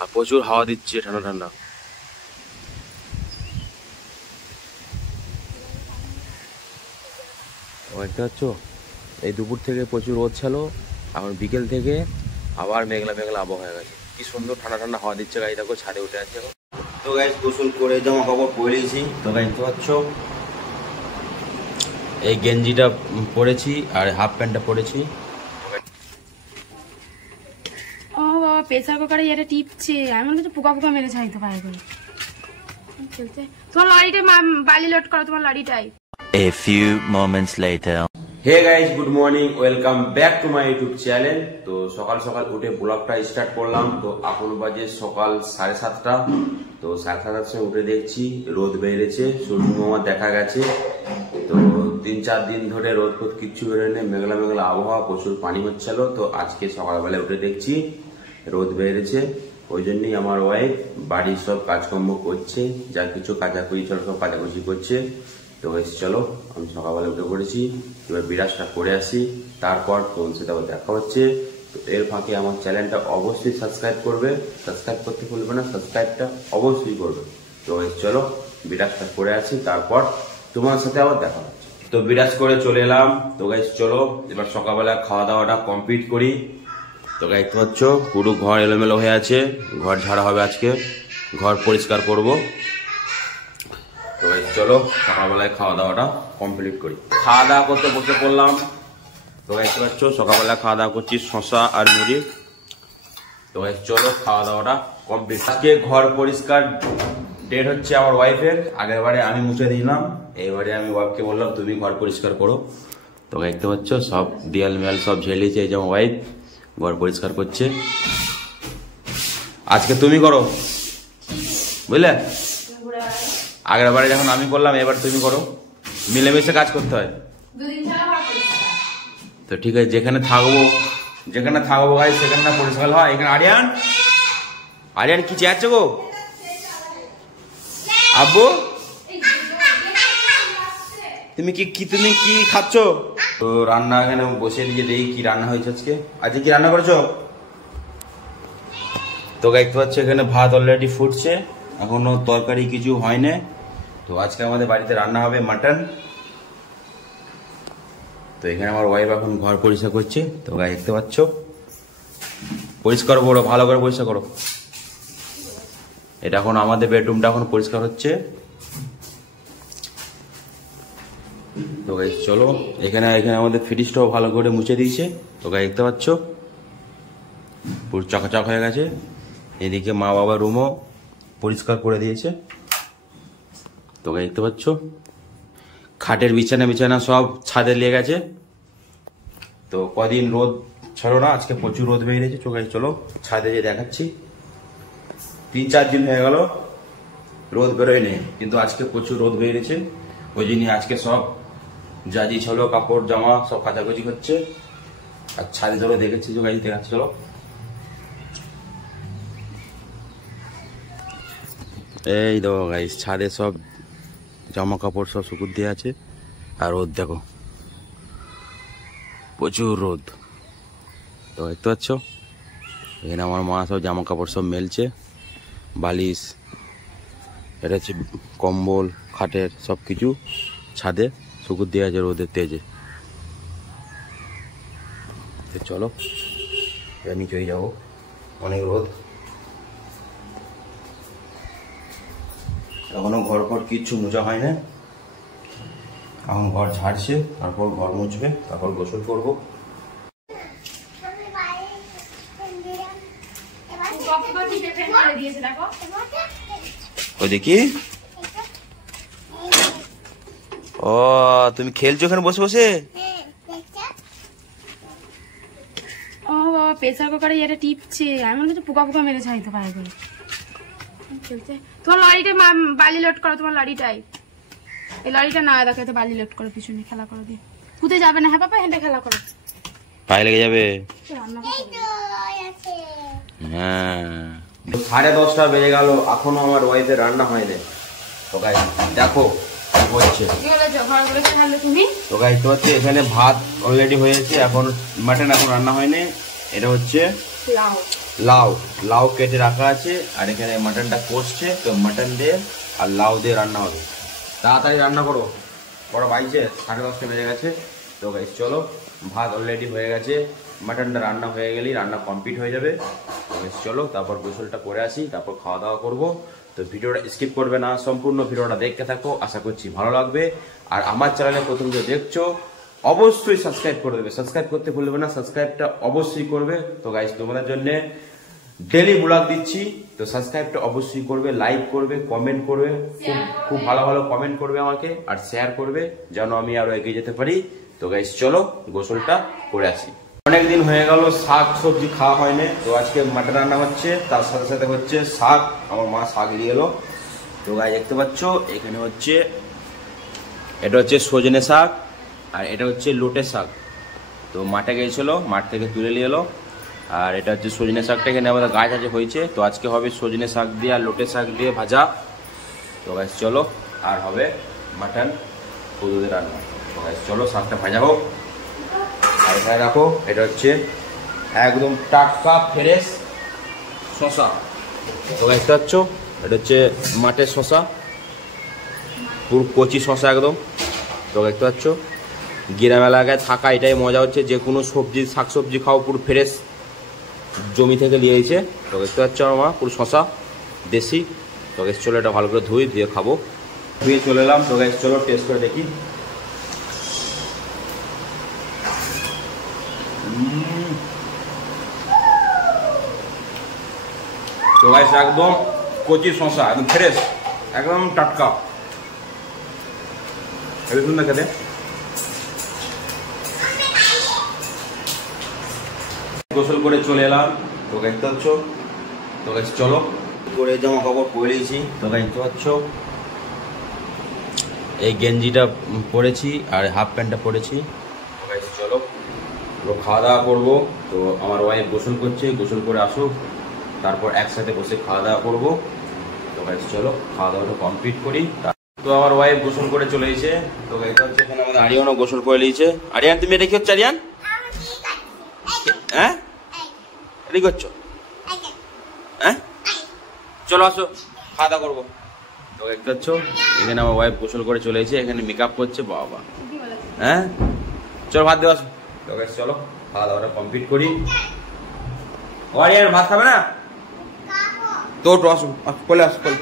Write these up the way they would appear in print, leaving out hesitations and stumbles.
আর প্রচুর হাওয়া দিচ্ছে ঠান্ডা ঠান্ডা। দেখতে পাচ্ছ এই দুপুর থেকে প্রচুর রোদ ছিল, এখন বিকেল থেকে আবার মেঘলা মেঘলা আবহাওয়া হয়ে গেছে। কি সুন্দর ঠান্ডা ঠান্ডা হাওয়া দিচ্ছে। গাড়ি দেখো ছাদে উঠে আছে এখন। তো গাইস গোসল করে জামা কাপড় পরে নিয়েছি। তো গাইস দেখতে পাচ্ছ এই গেঞ্জিটা পরেছি আর হাফ প্যান্টটা পরেছি। ও বাবা প্রেসার কুকারে এটা টিপছে, এমন কিছু পোকা পোকা মেরেছে হয়তো পায়ে করে খেলতে। তোমার লরিটা বালি লোড করো, তোমার লরিটাই। A few moments later. Hey guys, good morning, welcome back to my YouTube channel. তো সকাল সকাল উঠে ব্লগটা স্টার্ট করলাম। তো এখন বাজে সকাল 7:30। তো 7:30 সময় উঠে দেখছি রোদ বেড়েছে, সূর্য মামা দেখা গেছে। তো 3-4 দিন ধরে রোদ ফোদ কিচ্ছু বেরোয়নি, মেঘলা মেঘলা আবহাওয়া, প্রচুর পানি হচ্ছিল। তো আজকে সকালবেলা উঠে দেখছি রোদ বেড়েছে। ওই জন্যই আমার ওয়াইফ বাড়ির সব কাজকর্ম করছে, যা কিছু কাচাকুচি ছিল সব কাচাকুচি করছে। তো চলো আমি সকালবেলা উঠে পড়েছি, এবার বিরাজটা করে আসি, তারপর তোমার সাথে আবার দেখা হচ্ছে। তো এর ফাঁকে আমার চ্যানেলটা অবশ্যই সাবস্ক্রাইব করবে, সাবস্ক্রাইব করতে ভুলবে না, সাবস্ক্রাইবটা অবশ্যই করবে। তো চলো বিরাজটা করে আসি, তারপর তোমার সাথে আবার দেখা হচ্ছে। তো বিরাজ করে চলে এলাম। তো গাইস চলো এবার সকালবেলা খাওয়া দাওয়াটা কমপ্লিট করি। তো গাইস দেখতে পাচ্ছ পুরো ঘর এলোমেলো হয়ে আছে, ঘর ঝাড়া হবে আজকে, ঘর পরিষ্কার করব। তো চলো সকালবেলায় খাওয়া দাওয়াটা কমপ্লিট করি। খাওয়া দাওয়া করতে বসে পড়লাম। তো দেখতে পাচ্ছ সকালবেলা খাওয়া দাওয়া করছি শশা আর মুড়ি। তো চলো খাওয়া দাওয়াটা কমপ্লিট। আজকে ঘর পরিষ্কার ডেট হচ্ছে আমার ওয়াইফের। আগের বারে আমি মুছে দিলাম, এইবারে আমি ওয়াইফকে বললাম তুমি ঘর পরিষ্কার করো। তো দেখতে পাচ্ছ সব দেয়াল মেয়াল সব ঝেলিয়েছে, এই যে আমার ওয়াইফ ঘর পরিষ্কার করছে। আজকে তুমি করো বুঝলে, আগের বারে যখন আমি করলাম এবার তুমি করো, মিলেমিশে কাজ করতে হয়। তো ঠিক আছে, যেখানে থাকবো ভাই সেখানে না পরিষ্কার হয়। এখানে আরিয়ান কি চেয়েছো গো আব্বু, তুমি কি খাচ্ছ? তো রান্না এখানে বসে দিয়ে দেখি কি রান্না হয়েছে আজকে। আজকে কি রান্না করেছো? তো দেখতে পাচ্ছ এখানে ভাত অলরেডি ফুটছে, এখনো তরকারি কিছু হয়নি। তো আজকে আমাদের বাড়িতে রান্না হবে মাটন। তো এখানে আমার ওয়াইফ এখন ঘর পরিষ্কার করছে। তো গায়ে দেখতে পাচ্ছ পরিষ্কার করো, ভালো করে পরিষ্কার করো। এটা এখন আমাদের বেডরুমটা এখন পরিষ্কার হচ্ছে। তো গাইস চলো এখানে আমাদের ফ্রিজটাও ভালো করে মুছে দিয়েছে। তো গায়ে দেখতে পাচ্ছ পুরো চকাচক হয়ে গেছে। এদিকে মা বাবার রুমও পরিষ্কার করে দিয়েছে। তো দেখতে পাচ্ছ খাটের বিছানা সব ছাদে লেগে গেছে। তো কদিন রোদ ছাড়ো না, আজকে প্রচুর রোদ বেরিয়েছে। চলো ছাদে যে দেখাচ্ছি। 3-4 দিন হয়ে গেল রোদ বেরোয়নি, কিন্তু আজকে প্রচুর রোদ বেরিয়েছে। ওই জন্য আজকে সব যা ছিল কাপড় জামা সব কাচাকুচি হচ্ছে। আর ছাদে চলো দেখেছি, দেখাচ্ছি চলো। এই দেখো গাইস ছাদে সব জামা কাপড় সব শুকুর দিয়ে আছে। আর রোদ দেখো প্রচুর রোদ। তো দেখতে পাচ্ছ এখানে আমার মা সব জামা কাপড় সব মেলছে, বালিশ, এটা হচ্ছে কম্বল, খাটের সব কিছু ছাদে শুকুর দিয়ে আছে রোদের তেজে। চলো এবার নিচেই যাবো, অনেক রোদ। এখনো ঘর কিচ্ছু মোছা হয় না, এখন ঘর ঝাড়ছে, তারপর ঘর মুছবে, তারপর গোসল করবো। ওই দেখি ও তুমি খেলছো এখানে বসে বসে। ও বাবা প্রেসার কুকারে এটা টিপছে, এমন কিছু পোকা পোকা মেরেছে হয়তো পায়ে করে খেলতে। তোমার লরিটা বালি লোড করো, তোমার লরিটাই। এই লরিটা না দেখো, তো বালি লোড করো, পিছনে খেলা করো দিয়ে। কুদে যাবে না? হ্যাঁ পাপা হেঁটে খেলা করো, পায়ে লেগে যাবে। হ্যাঁ 10:30 বেজে গেল, এখনো আমার ওয়াইফের রান্না হয়নি। তো গাইস দেখো হচ্ছে। তো গাইস তো হচ্ছে এখানে ভাত অলরেডি হয়েছে, এখন মাটন এখন রান্না হয়নি। এটা হচ্ছে লাউ লাউ কেটে রাখা আছে, আর এখানে মাটনটা কষছে, তো মাটন দিয়ে আর লাউ দিয়ে রান্না হবে। তাড়াতাড়ি রান্না করো, বড় বাইছে 10:30 বেজে গেছে। তো গাইস চলো, ভাত অলরেডি হয়ে গেছে, মাটনটা রান্না হয়ে গেলেই রান্না কমপ্লিট হয়ে যাবে। তো গাইস চলো, তারপর গোসলটা করে আসি, তারপর খাওয়া দাওয়া করবো। তো ভিডিওটা স্কিপ করবে না, সম্পূর্ণ ভিডিওটা দেখতে থাকো, আশা করছি ভালো লাগবে। আর আমার চ্যানেলে প্রথম যে দেখছো অবশ্যই সাবস্ক্রাইব করে দেবে, সাবস্ক্রাইব করতে ভুলবে না, সাবস্ক্রাইবটা অবশ্যই করবে। তো গাইস তোমাদের জন্য ডেলি ব্লগ দিচ্ছি, তো সাবস্ক্রাইবটা অবশ্যই করবে, লাইক করবে, কমেন্ট করবে, খুব ভালো ভালো কমেন্ট করবে আমাকে, আর শেয়ার করবে যেন আমি আরো এগিয়ে যেতে পারি। তো গাইস চলো গোসলটা করে আসি। অনেকদিন হয়ে গেল শাক সবজি খাওয়া হয়নি, তো আজকে মাটন রান্না হচ্ছে, তার সাথে সাথে হচ্ছে শাক, আমার মা শাক নিয়ে এলো। তো গাইস দেখতে পাচ্ছ এখানে হচ্ছে, এটা হচ্ছে সজনে শাক, আর এটা হচ্ছে লোটে শাক। তো মাঠে গিয়েছিল, মাঠ থেকে তুলে নিয়ে এলো। আর এটা হচ্ছে সজনে শাকটা, এখানে আমাদের গাছ আছে হয়েছে, তো আজকে হবে সজনে শাক দিয়ে আর লোটে শাক দিয়ে ভাজা। তো গাইস চলো, আর হবে মাটন কদু দিয়ে রান্না। তো গাইস চলো, শাকটা ভাজা হোক। আর এখানে রাখো, এটা হচ্ছে একদম টাটকা ফ্রেশ শশা। তো গাইস দেখতে পাচ্ছ, এটা হচ্ছে মাঠের শশা, পুরো কচি শশা একদম। তো দেখতে পাচ্ছ, গ্রাম এলাকায় থাকা এটাই মজা হচ্ছে, যে কোনো সবজি শাকসবজি খাও পুরো ফ্রেশ জমি থেকে নিয়েছে। তো দেখতে পাচ্ছ আমার মা পুরো শশা দেশি। তো গাইস চলো, এটা ভালো করে ধুয়ে খাবো। ধুয়ে চলে এলাম। তো গাইস চলো টেস্ট করে দেখি। তো গাইস একদম কচি শশা, একদম ফ্রেশ, একদম টাটকা, হেবি সুন্দর খেতে। গোসল করে চলে এলাম। তো দেখতে পাচ্ছ, তো গাইস চলো, করে জামা কাপড় পরে নিয়েছি। তো দেখতে পাচ্ছ এই গেঞ্জিটা পরেছি আর হাফ প্যান্টটা পরেছি। তো গাইস চলো, খাওয়া দাওয়া করবো। তো আমার ওয়াইফ গোসল করছে, গোসল করে আসুক, তারপর একসাথে বসে খাওয়া দাওয়া করবো। তো গাইস চলো, খাওয়া দাওয়াটা কমপ্লিট করি। তো আমার ওয়াইফ গোসল করে চলে এসেছে। তো এটা হচ্ছে এখানে আমাদের আরিয়ানও গোসল করে নিয়েছে। আরিয়ান তুমি এটা কি হচ্ছে আরিয়ান? হ্যাঁ রেডি করছো? হ্যাঁ চলো আসো, খাওয়া দাওয়া করবো। তো দেখতে পাচ্ছ এখানে আমার ওয়াইফ গোসল করে চলে এসেছে, এখানে মেকআপ করছে। বাবা হ্যাঁ, চলো ভাত দেওয়া আসো। তো গাইস চলো, খাওয়া দাওয়াটা কমপ্লিট করি। আরিয়ান ভাত খাবে না? তো আসো, কোলে আসো, কোলে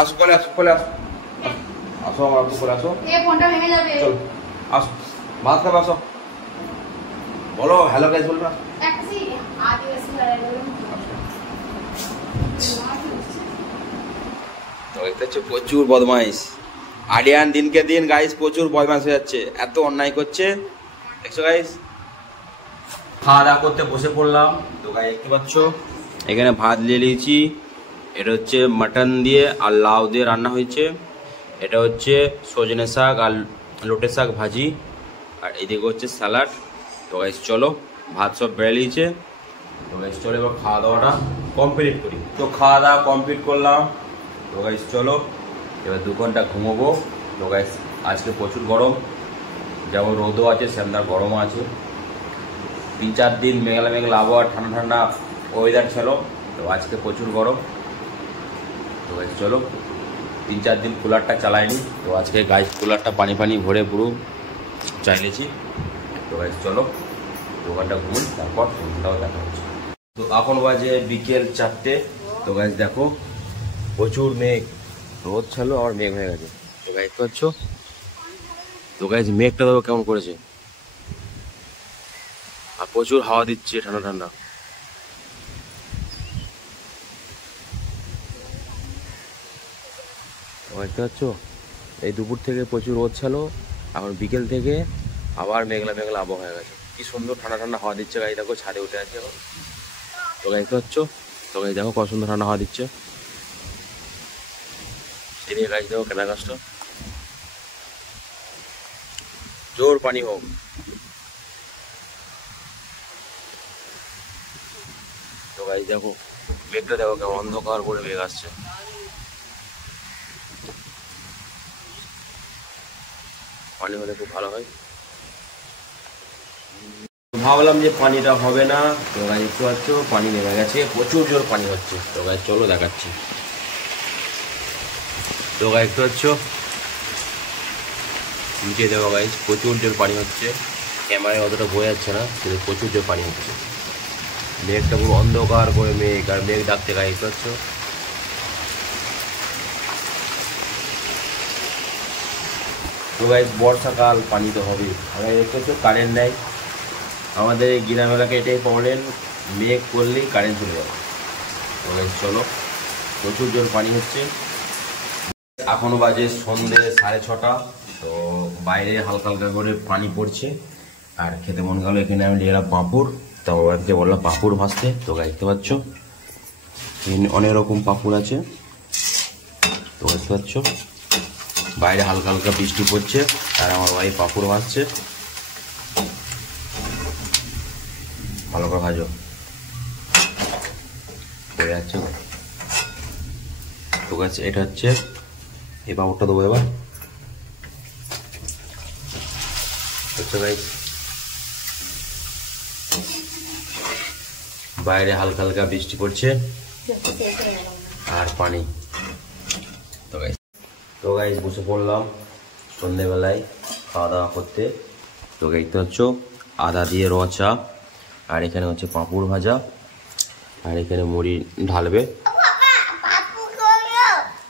আসো, কোলে আসো, কোলে আসো, আসো আমার কোলে আসো। চলো আসো, ভাত খাবে, আসো। বলো হ্যালো গাইস, বলবে না? তো এটা হচ্ছে প্রচুর বদমাইশ আরিয়ান, দিনকে দিন গাইস প্রচুর বদমাইশ হয়ে যাচ্ছে, এত অন্যায় করছে দেখছো গাইস। খাওয়া দাওয়া করতে বসে পড়লাম। তো গাইস দেখতে পাচ্ছ এখানে ভাত নিয়ে নিয়েছি, এটা হচ্ছে মাটন দিয়ে আর লাউ দিয়ে রান্না হয়েছে, এটা হচ্ছে সজনে শাক আর লোটে শাক ভাজি, আর এদিকে হচ্ছে স্যালাড। তো গাইস চলো, ভাত সব বেড়ে নিয়েছে। তো গাইস চলো এবার খাওয়া দাওয়াটা কমপ্লিট করি। তো খাওয়া দাওয়া কমপ্লিট করলাম। তো গাইস চলো এবার 2 ঘন্টা ঘুমোবো। তো গাইস আজকে প্রচুর গরম, যেমন রোদও আছে সেমদার গরমও আছে। 3-4 দিন মেঘলা মেঘলা আবহাওয়া, ঠান্ডা ঠান্ডা ওয়েদার ছিল, তো আজকে প্রচুর গরম। তো গাইস চলো, 3-4 দিন কুলারটা চালাইনি, তো আজকে গাইস কুলারটা পানি ভরে পুরো চাইলেছি। তো গাইস চলো 2 ঘন্টা ঘুমুন, তারপর সন্ধ্যাও দেখা হচ্ছে। তো এখন বাজে বিকেল 4টে। তো গাইস দেখো প্রচুর মেঘ, রোদ ছিল আর মেঘ হয়ে গেছে। তো গাইস করছো, তো গাইস মেঘটা দেখো কেমন করেছে, আর প্রচুর হাওয়া দিচ্ছে ঠান্ডা ঠান্ডা। দেখতে পাচ্ছ এই দুপুর থেকে প্রচুর রোদ ছিল, এখন বিকেল থেকে আবার মেঘলা মেঘলা আবহাওয়া হয়ে গেছে। কি সুন্দর ঠান্ডা ঠান্ডা হাওয়া দিচ্ছে গাড়ি, দেখো ছাদে উঠে আছে এখন। তো দেখতে পাচ্ছ, তো গাড়ি দেখো কত সুন্দর ঠান্ডা হাওয়া দিচ্ছে। এদিকে গাছ দেখো কেনা গাছটা, জোর পানি হোক। তো গাছ দেখো মেঘটা দেখো কেমন অন্ধকার করে মেঘ আসছে। পানি হলে খুব ভালো হয়। ভাবলাম যে পানিটা হবে না, তো গাইস দেখতে পাচ্ছ পানি নেমে গেছে, প্রচুর জোর পানি হচ্ছে। তো গাইস চলো দেখাচ্ছি। তো গাইস দেখতে পাচ্ছ নিচে দেখো গাইস প্রচুর জোর পানি হচ্ছে, ক্যামেরায় অতটা বোঝা যাচ্ছে না কিন্তু প্রচুর জোর পানি হচ্ছে। মেঘটা পুরো অন্ধকার করে মেঘ, আর মেঘ ডাকতে গাইস দেখতে পাচ্ছ। তো গাইস বর্ষাকাল, পানি তো হবে। আমরা দেখতে পাচ্ছ কারেন্ট নেই, আমাদের এই গ্রাম এলাকায় এটাই প্রবলেম, মেঘ করলেই কারেন্ট চলে যাবে। তো গাইস চলো, প্রচুর জোর পানি হচ্ছে। এখনো বাজে সন্ধ্যে 6:30। তো বাইরে হালকা হালকা করে পানি পড়ছে, আর খেতে মন গেল এখানে আমি নিয়ে এলাম পাঁপড়। তো বাড়িতে বললাম পাঁপড় ভাজতে। তো দেখতে পাচ্ছ অনেক রকম পাঁপড় আছে। তো দেখতে পাচ্ছ বাইরে হালকা হালকা বৃষ্টি পড়ছে, আর আমার ভাই পাঁপড় ভাজছে। ভালো করে ভাজো, পড়ে যাচ্ছে। তো গাছ এটা হচ্ছে এই পাঁপড়টা দেবো এবার। বাইরে হালকা হালকা বৃষ্টি পড়ছে আর পানি। তো গাইস বসে পড়লাম সন্ধ্যেবেলায় খাওয়া দাওয়া করতে। তো দেখতে পাচ্ছ আদা দিয়ে র চা, আর এখানে হচ্ছে পাঁপড় ভাজা, আর এখানে মুড়ি ঢালবে।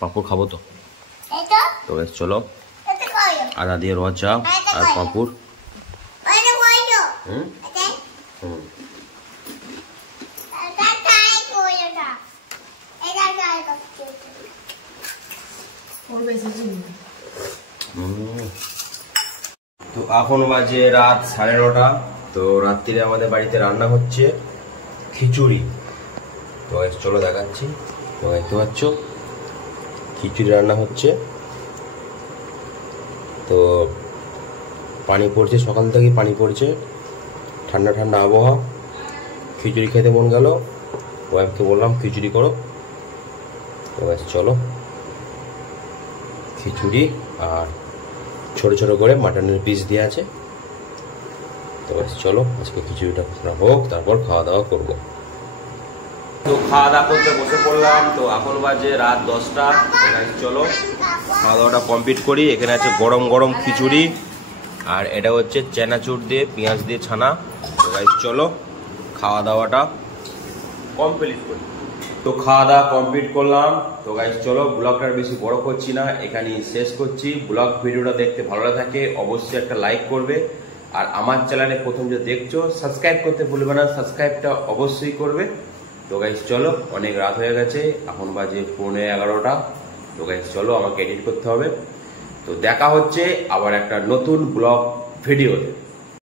পাঁপড় খাবো তো। তো গাইস চলো, আদা দিয়ে র চা আর পাঁপড়। তো এখন বাজে রাত 9:30। তো রাত্রিরে আমাদের বাড়িতে রান্না হচ্ছে খিচুড়ি। তো চলো দেখাচ্ছি। তো দেখতে পাচ্ছ খিচুড়ি রান্না হচ্ছে। তো পানি পড়ছে, সকাল থেকেই পানি পড়ছে, ঠান্ডা ঠান্ডা আবহাওয়া। খিচুড়ি খেতে মন গেল, ওয়াইফকে বললাম খিচুড়ি করো। তো চলো, খিচুড়ি আর ছোট ছোট করে মাটনের পিস দিয়ে আছে। তো চলো আজকে খিচুড়িটা হোক, তারপর খাওয়া দাওয়া করব। তো খাওয়া দাওয়া করতে বসে পড়লাম। তো এখন বাজে রাত 10টা। চলো খাওয়া দাওয়াটা কমপ্লিট করি। এখানে আছে গরম গরম খিচুড়ি, আর এটা হচ্ছে চানাচুর দিয়ে পেঁয়াজ দিয়ে ছানা। তো চলো খাওয়া দাওয়াটা কমপ্লিট করি। তো খাওয়া দাওয়া কমপ্লিট করলাম। তো গাইস চলো ব্লগটা বেশি বড় করছি না, এখানেই শেষ করছি। ব্লগ ভিডিওটা দেখতে ভালো লাগে অবশ্যই একটা লাইক করবে, আর আমার চ্যানেলে প্রথম যে দেখছো সাবস্ক্রাইব করতে ভুলবে না, সাবস্ক্রাইবটা অবশ্যই করবে। তো গাইস চলো, অনেক রাত হয়ে গেছে, এখন বাজে 11:15। তো গাইস চলো আমাকে এডিট করতে হবে। তো দেখা হচ্ছে আবার একটা নতুন ব্লগ ভিডিওতে।